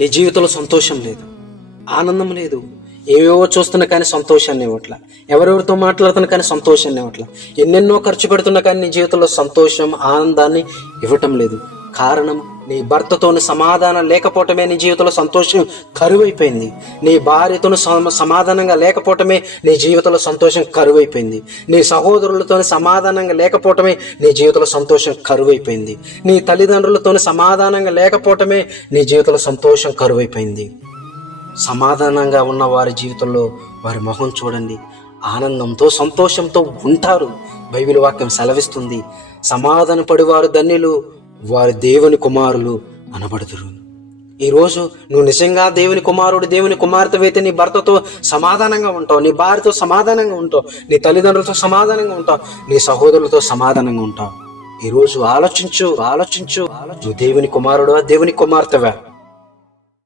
నీ జీవితంలో సంతోషం లేదు, ఆనందం లేదు, ఏవేవో చూస్తున్నా కానీ సంతోషాన్ని ఇవ్వట్ల, ఎవరెవరితో మాట్లాడుతున్నా కానీ సంతోషాన్ని ఇవ్వట్ల, ఎన్నెన్నో ఖర్చు పెడుతున్నా కానీ నీ జీవితంలో సంతోషం ఆనందాన్ని ఇవ్వటం లేదు. కారణం, నీ భర్తతోని సమాధానం లేకపోవటమే నీ జీవితంలో సంతోషం కరువైపోయింది. నీ భార్యతో సమాధానంగా లేకపోవటమే నీ జీవితంలో సంతోషం కరువైపోయింది. నీ సహోదరులతో సమాధానంగా లేకపోవటమే నీ జీవితంలో సంతోషం కరువైపోయింది. నీ తల్లిదండ్రులతో సమాధానంగా లేకపోవటమే నీ జీవితంలో సంతోషం కరువైపోయింది. సమాధానంగా ఉన్న వారి జీవితంలో వారి మొహం చూడండి, ఆనందంతో సంతోషంతో ఉంటారు. బైబిల్ వాక్యం సెలవిస్తుంది, సమాధాన పడివారు ధన్యులు, వారి దేవుని కుమారులు అనబడుదురు. ఈరోజు నువ్వు నిజంగా దేవుని కుమారుడు, దేవుని కుమార్తెవైతే నీ భర్తతో సమాధానంగా ఉంటావు, నీ భార్యతో సమాధానంగా ఉంటావు, నీ తల్లిదండ్రులతో సమాధానంగా ఉంటావు, నీ సహోదరులతో సమాధానంగా ఉంటావు. ఈరోజు ఆలోచించు, నువ్వు దేవుని కుమారుడా, దేవుని కుమార్తెవా?